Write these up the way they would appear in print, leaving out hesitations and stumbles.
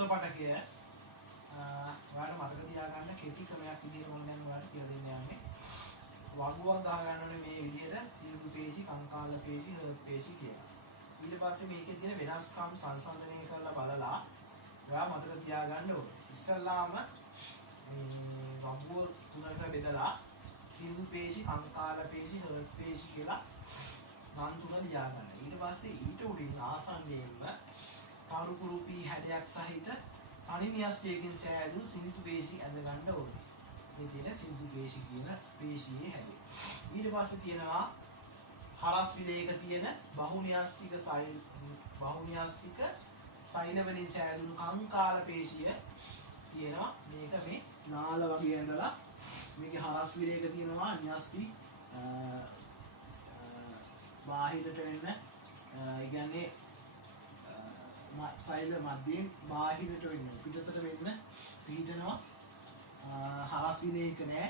වෘත්තපටකය ඔයාලට මතක තියාගන්න කෙටි ක්‍රමයක් විදිහට මම දැන් ඔයාලට කියලා දෙන්න යන්නේ. වගුවක් ගහ ගන්න ඕනේ මේ විදිහට සිංදු පේශි, කංකාල පේශි, හර්ට් පේශි කියලා. ඊට පස්සේ මේකේ තියෙන වෙනස්කම් සංසන්දනය කරලා බලලා ඔයා මතක තියාගන්න ඕනේ. ඉස්සල්ලාම මේ වගුව තුනකට බෙදලා සිංදු පේශි, කංකාල පේශි, හර්ට් පේශි කියලා නම් තුන ලියා ගන්න. ඊට පස්සේ ඊට උඩින් ආසන්නයෙන්ම කාරුකුරුපී හැඩයක් සහිත අනිමියස්ටයකින් සෑදුණු සිංදු පේශි ඇඳ ගන්න ඕනේ. මේ තියෙන සිංදු පේශි කියන පේශියේ හැඩය. ඊට පස්සේ තියෙනවා හරස් විලයක තියෙන බහුන්‍යෂ්ටික සෛල වලින් සෑදුණු කංකාල පේශිය තියෙනවා. මේක මේ නාල වගේ ඇඳලා මේකේ හරස් විලයක තියෙනවා න්‍යෂ්ටි බාහිරට වෙන්න කියන්නේ සෛල මැදින් බාහිරට වෙන්න පිටතට වෙන්න පිටනවා. හරස් විලයක නෑ.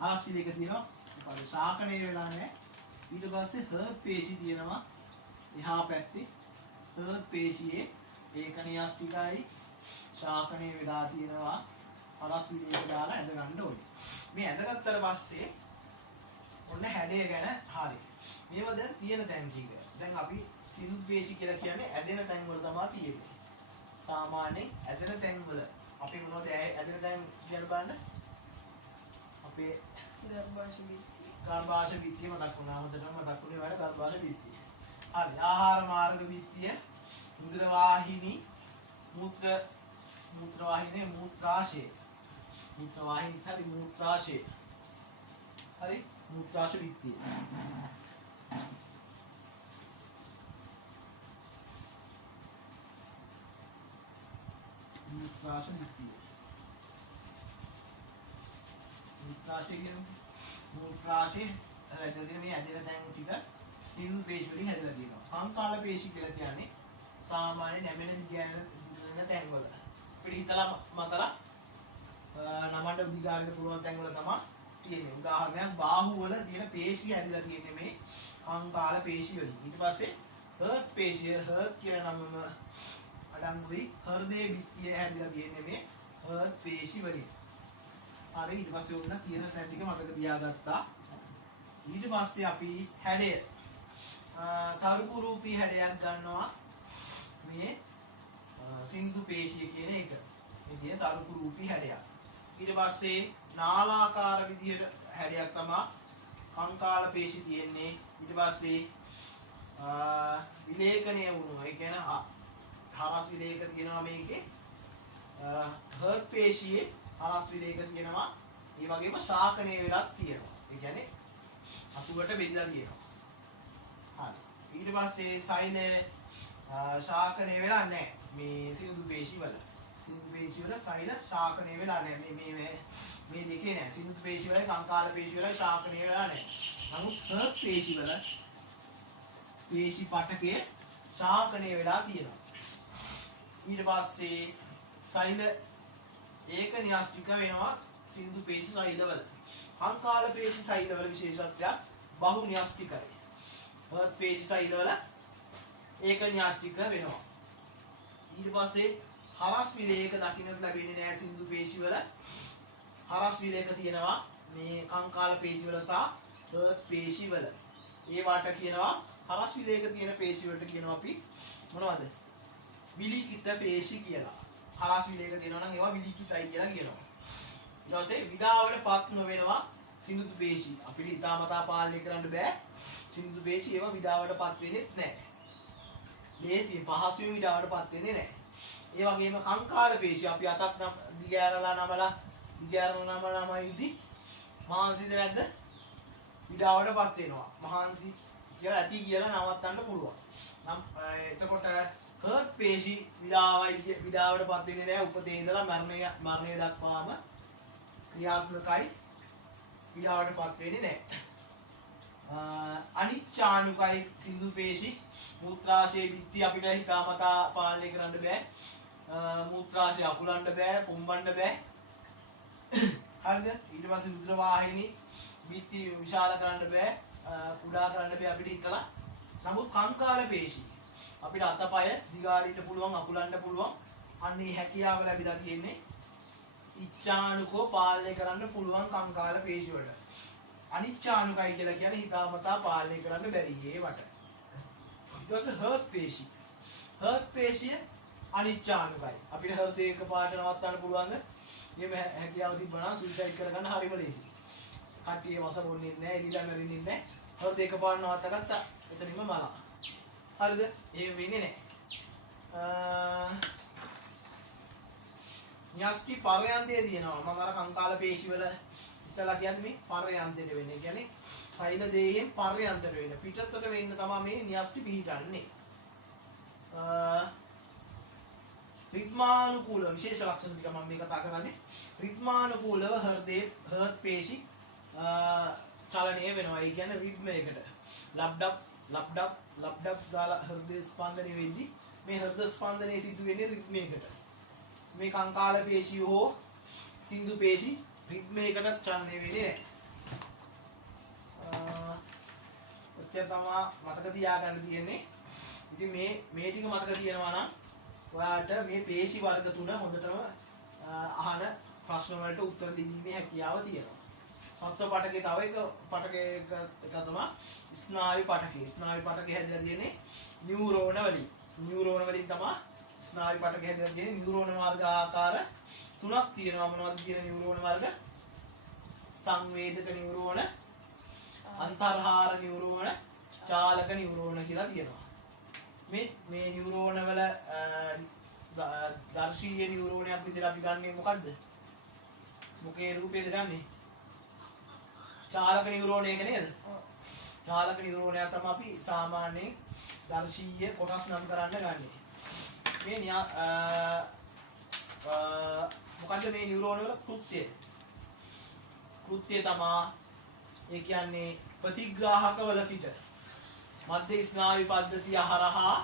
හරස් විලයක තියෙනවා මොකද ශාකණය වෙලා නෑ. ඊට පස්සේ හර්ට් පේශි තියෙනවා එහා පැත්තේ. හර්ට් පේශියේ ඒකනියස්ටිකයි ශාකණය වෙලා තියෙනවා. හරස් විලයක දාලා ඇඳ ගන්න ඕනේ. මේ ඇඳගත්තට පස්සේ ඔන්න හැඩය ගැන හරි. මේවා දැන් තියෙන තැන් ටික. දැන් අපි සිංදු පේශි කියලා කියන්නේ ඇදෙන තැන් වල තමයි තියෙන්නේ. සාමාන්‍යයෙන් ඇදෙන තැන් වල අපි මොනවද ඇදෙන තැන් කියන බලන්න. අපේ ගර්භාෂ බිත්තිය මතක් වුණා. හොඳටම මතක් වුණේ වල ගර්භාෂ බිත්තිය. හරි. ආහාර මාර්ග බිත්තිය, මුද්‍ර වාහිනී, මූත්‍රාශය. මුත්‍ර වාහිනී හරි මූත්‍රාශය. හරි. මූත්‍රාශය බිත්තිය. मूत्राशय दिखती है. मूत्राशय කියන්නේ मूत्राशय ඇදගෙන මේ ඇදෙන තැන් ටික සිංදු පේශි වලින් හැදලා තියෙනවා. කංකාල පේශි කියලා කියන්නේ සාමාන්‍ය නැමෙන දිගෑනෙන තැන් වල. අපිට හිතලා මතලා නමන්න දිගාරින්න පුළුවන් තැන් වල තමයි තියෙන්නේ. උදාහරණයක් බාහුව වල තියෙන පේශි හැදලා තියෙන්නේ මේ කංකාල පේශි වලින්. ඊට පස්සේ හර්ට් පේශිය හර්ට් කියන නමම අඩංගුයි හෘදයේ බිත්තිය හැදිලා තියෙන්නේ මේ හර්ට් පේශි වලින්. හරි. ඊට පස්සේ ඔන්න තියෙන තැන් ටික මතක තියාගත්තා. ඊට පස්සේ අපි හැඩය තරුකුරූපී හැඩයක් ගන්නවා මේ සිංදු පේශිය කියන එක. මේ කියන තරුකුරූපී හැඩයක්. ඊට පස්සේ නාලාකාර විදිහට හැඩයක් තමයි කංකාල පේශි තියෙන්නේ. ඊට පස්සේ විලේඛනය වුණා. ඒ කියන්නේ හරස් විලයක තියෙනවා මේකේ. හර්ට් පේශියේ හරස් විලයක තියෙනවා. ඒ වගේම ශාකණය වෙලක් තියෙනවා. ඒ කියන්නේ අසුබට බෙදලා තියෙනවා. හරි. ඊට පස්සේ සෛල ශාකණය වෙලා නැහැ. මේ සිංදු පේශි වල. සිංදු පේශි වල සෛල ශාකණය වෙලා නැහැ. මේ දෙකේ නැහැ. සිංදු පේශි වල කංකාල පේශි වල ශාකණය වෙලා නැහැ. නමුත් හර්ට් පේශි වල පේශි පටකයේ ශාකණය වෙලා තියෙනවා. ඊට පස්සේ සෛල ඒක න්‍යෂ්ටික වෙනවා සිංදු පේශි සෛලවල. කංකාල පේශි සෛලවල විශේෂත්වයක් බහු න්‍යෂ්ටිකයි. හර්ට් පේශි සෛලවල ඒක න්‍යෂ්ටික වෙනවා. ඊට පස්සේ හරස් විලයක දකින්නට ලැබෙන්නේ නැහැ සිංදු පේශි වල. හරස් විලයක තියෙනවා මේ කංකාල පේශි වල සහ හර්ට් පේශි වල. ඒ වාට කියනවා හරස් විලයක තියෙන පේශි වලට කියනවා අපි මොනවද? විලිකිත පේශි කියලා. හරස් විලයක තියෙනවා නම් ඒවා විලිකිතයි කියලා කියනවා. ඊට පස්සේ විඩාවට පත් නොවෙනවා සිංදු පේශි. අපිට හිතාමතා පාලනය කරන්න බෑ. සිංදු පේශි ඒවා විඩාවට පත් වෙන්නේ නැහැ. ලේසි පහසුවෙන් විඩාවට පත් වෙන්නේ නැහැ. ඒ වගේම කංකාල පේශි අපි අතක් නම් දිගෑරලා නමලා නමයිදි මහන්සිද නැද්ද? විඩාවට පත් වෙනවා. මහන්සි කියලා ඇති කියලා නවත්තන්න පුළුවන්. නම් එතකොට හර්ට් පේශි විඩාවට පත් වෙන්නේ නැහැ. උපතේ ඉඳලා මරණය දක්වාම ක්‍රියාත්මකයි. විඩාවට පත් වෙන්නේ නැහැ. අනිච්ඡානුකයි සිංදු පේශි. මූත්‍රාශය බිත්තිය අපිට හිතාමතා පාලනය කරන්න බෑ. මූත්‍රාශය අකුලන්න බෑ, පුම්බන්න බෑ. හරිද? ඊට පස්සේ රුධිර වාහිනී බිත්තිය විශාල කරන්න බෑ, කුඩා කරන්න බෑ අපිට හිතලා. නමුත් කංකාල පේශි අපිට අතපය දිගාරින්න පුළුවන්, අකුලන්න පුළුවන්. අන්නේ හැකියාව ලැබිලා තියෙන්නේ ඉච්ඡානුකෝ පාලනය කරන්න පුළුවන් කංකාල පේශි වලට. අනිච්ඡානුකයි කියලා කියන්නේ හිතාමතා පාලනය කරන්න බැරි ඒවට. ඊට පස්සේ හර්ට් පේශි. හර්ට් පේශිය අනිච්ඡානුකයි. අපිට හෘද එකපාරට නවත්තන්න පුළුවන්ද? මේ හැකියාව තිබ්බනම් සුයිසයිඩ් කරගන්න හරිම ලේසියි. කට්ටිය වසර වුණේ නැහැ, එදිලා මැරෙන්නේ නැහැ. හෘද එකපාරට නවත්තගත්තා එතනින්ම මරා. හරිද? ඒක වෙන්නේ නැහැ. න්‍යෂ්ටි පරයන්තයේ තියෙනවා. මම අර කංකාල පේශි වල ඉස්සලා කියන්නේ මේ පරයන්තයට වෙන්නේ. ඒ කියන්නේ සෛල දේහයෙන් පරයන්තයට වෙන. පිටතට වෙන්න තමයි මේ න්‍යෂ්ටි පිහිටන්නේ. රිද්මානුකූල විශේෂ ලක්ෂණ ටික මම මේ කතා කරන්නේ. රිද්මානුකූලව හෘද පේශි චලනය වෙනවා. ඒ කියන්නේ රිද්මයකට. ලබ්ඩබ් දාලා හෘද ස්පන්දනය වෙද්දී මේ හෘද ස්පන්දනය සිදු වෙන්නේ රිද්මයකට. මේ කංකාල පේශිය හෝ සින්දු පේශි රිද්මයකට චලනය වෙන්නේ නැහැ. ඔච්චර තමයි මතක තියාගන්න තියෙන්නේ. ඉතින් මේ ටික මතක තියෙනවා නම් ඔයාට මේ පේශි වර්ග තුන හොඳටම අහන ප්‍රශ්න වලට උත්තර දෙීමේ හැකියාව තියෙනවා. සත්ව පටකේ තව එක පටකයක තමයි ස්නායු පටකය. ස්නායු පටකය හැදලා තියෙන්නේ නියුරෝන වලින්. නියුරෝන වලින් තමයි ස්නායු පටකය හැදලා තියෙන්නේ. නියුරෝන මාර්ග ආකාර තුනක් තියෙනවා. මොනවද කියන නියුරෝන වර්ග? සංවේදක නියුරෝන, අන්තර්හාර නියුරෝන, චාලක නියුරෝන කියලා තියෙනවා. මේ නියුරෝන වල දර්ශීය නියුරෝනයක් විදිහට අපි ගන්නෙ මොකද්ද? මොකේ රූපේද ගන්නෙ? චාලක නියුරෝන එක නේද? චාලක නියුරෝනයක් තමයි අපි සාමාන්‍යයෙන් දර්ශීය කොටස් නම් කරන්න ගන්නෙ. මේ මොකද්ද මේ නියුරෝන වල කෘත්‍යය? කෘත්‍යය තමයි ඒ කියන්නේ ප්‍රතිග්‍රාහක වල සිට මධ්‍ය ස්නායු පද්ධතිය හරහා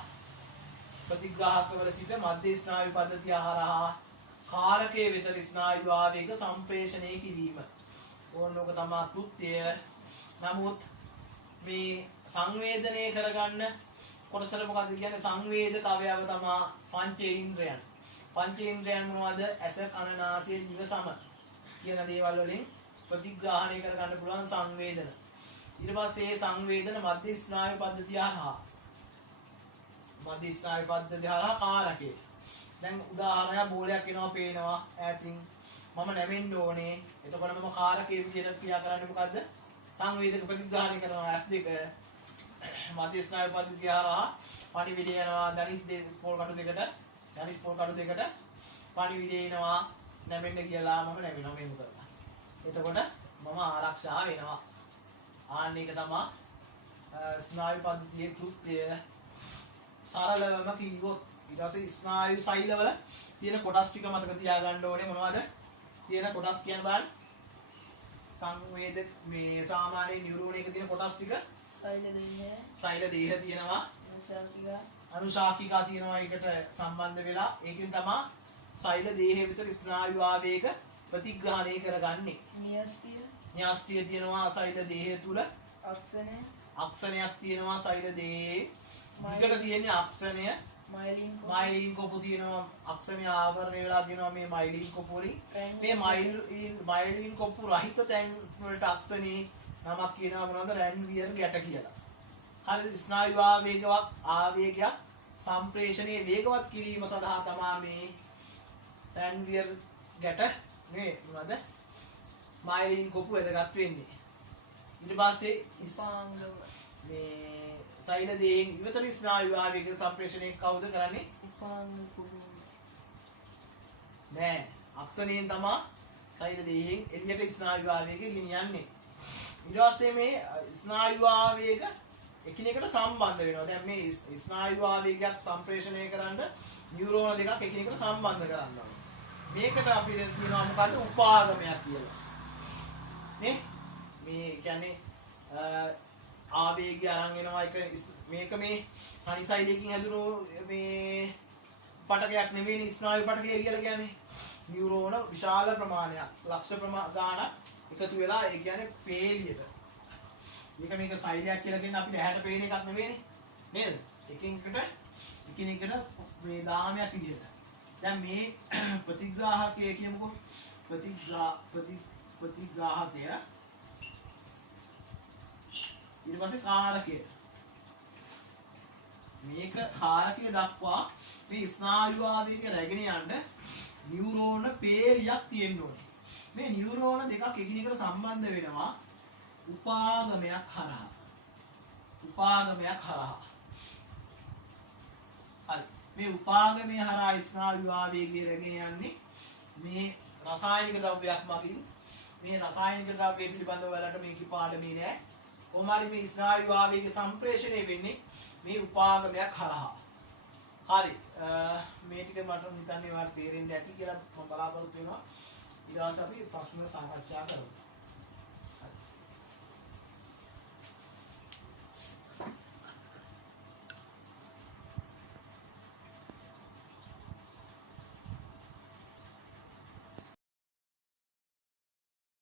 ප්‍රතිග්‍රාහකවල සිට මධ්‍ය ස්නායු පද්ධතිය හරහා කාරකයේ වෙත ස්නායු ආවේග සම්ප්‍රේෂණය කිරීම. ඕනෝක තමයි කෘත්‍යය. නමුත් මේ සංවේදනය කරගන්න කොටසට මොකද්ද කියන්නේ? සංවේදක අවයව තමයි පංචේන්ද්‍රයන්. පංචේන්ද්‍රයන් මොනවද? ඇස, කන, නාසය, දිව, සම කියන දේවල් වලින් ප්‍රතිග්‍රහණය කරගන්න පුළුවන් සංවේදන. ඊට පස්සේ මේ සංවේදන මධ්‍ය ස්නායු පද්ධතිය හරහා කාරකේ. දැන් උදාහරණයක් බෝලයක් එනවා පේනවා ඈතින් මම නැවෙන්න ඕනේ. එතකොට මම කාරකේ විදිහට ක්‍රියා කරන්නේ මොකද්ද? සංවේදක ප්‍රතිග්‍රහණය කරනවා S2 මධ්‍ය ස්නායු පද්ධතිය හරහා පණිවිඩය යනවා ධනිස් පොල් කටු දෙකට පණිවිඩය එනවා නැවෙන්න කියලා මම නැවෙනවා මේ මොකද? එතකොට මම ආරක්ෂා වෙනවා. ආන්න එක තමයි ස්නායු පද්ධතියේ කෘත්‍යය. සරලවම කිව්වොත් ඊට පස්සේ ස්නායු සෛලවල තියෙන කොටස් ටික මතක තියාගන්න ඕනේ. මොනවද තියෙන කොටස් කියන බලන්න. සංවේදක මේ සාමාන්‍ය නියුරෝන එකේ තියෙන කොටස් ටික සෛල දේහ තියෙනවා, අනුශාකිකා තියෙනවා. ඒකට සම්බන්ධ වෙලා ඒකෙන් තමයි සෛල දේහය විතර ස්නායු ආවේග ප්‍රතිග්‍රහණය කරගන්නේ. න්‍යෂ්ටිය තියෙනවා සෛල දේහය තුල. අක්ෂණයක් තියෙනවා සෛල දේහයේ. විකට තියෙන්නේ අක්ෂණය. මයිලින් කොපු තියෙනවා. අක්ෂණය ආවරණය වෙලා තියෙනවා මේ මයිලින් කොපු වලින්. මේ මයිලින් කොපු රහිත තැන් වලට අක්ෂණේ නමක් කියනවා මොනවද? රැන්වියර් ගැට කියලා. හරි. ස්නායු ආවේගයක් සම්ප්‍රේෂණයේ වේගවත් කිරීම සඳහා තමයි මේ රැන්වියර් ගැට මේ මොනවද? මයිලින් කොපු වැදගත් වෙන්නේ. ඊට පස්සේ මේ සෛල දේහෙන් ඉවතර ස්නායු ආවේග සම්ප්‍රේෂණය කවුද කරන්නේ? නෑ. අක්ෂණයෙන් තමයි සෛල දේහෙන් එළියට ස්නායු ආවේග ගෙනියන්නේ. ඊට පස්සේ මේ ස්නායු ආවේග එකිනෙකට සම්බන්ධ වෙනවා. දැන් මේ ස්නායු ආවේගයක් සම්ප්‍රේෂණය කරන්න නියුරෝන දෙකක් එකිනෙකට සම්බන්ධ කරන්න ඕනේ. මේකට අපිට කියනවා මොකද්ද? උපාගමයක් කියලා. නේ? මේ කියන්නේ ආවේගය අරන් එනවා එක මේක මේ තනිසයිලකින් හැදුණු මේ පටකයක් නෙමෙයි ස්නායු පටකය කියලා කියන්නේ. නියුරෝන විශාල ප්‍රමාණයක් ලක්ෂ ගාණක් එකතු වෙලා ඒ කියන්නේ පේලියට. මේක සෛලයක් කියලා කියන්නේ අපිට ඇහැට පේන එකක් නෙමෙයිනේ. නේද? එකිනෙකට මේ දාමයක් විදියට. දැන් මේ ප්‍රතිග්‍රාහකය කියමුකෝ. ප්‍රතිග්‍රාහකය ඊට පස්සේ කාරකය. මේක කාරකය දක්වා මේ ස්නායු ආවේග රැගෙන යන්න නියුරෝන පේලියක් තියෙන්න ඕනේ. මේ නියුරෝන දෙකක් එකිනෙකට සම්බන්ධ වෙනවා උපාගමයක් හරහා. හරි. මේ උපාගමයේ හරහා ස්නායු ආවේගය රැගෙන යන්නේ මේ රසායනික ද්‍රව්‍යයක් මගින්. මේ රසායනික ද්‍රව්‍ය පිළිබඳව ඔයාලට මේක පාඩමේ නෑ. කොහොම හරි මේ ස්නායු ආවේගය සම්ප්‍රේෂණය වෙන්නේ මේ උපාගමයක් හරහා. හරි. මේ ටික මට හිතන්නේ ඔයාලට තේරෙන්න ඇති කියලා මම බලාපොරොත්තු වෙනවා. ඊට පස්සේ අපි ප්‍රශ්න සාකච්ඡා කරමු.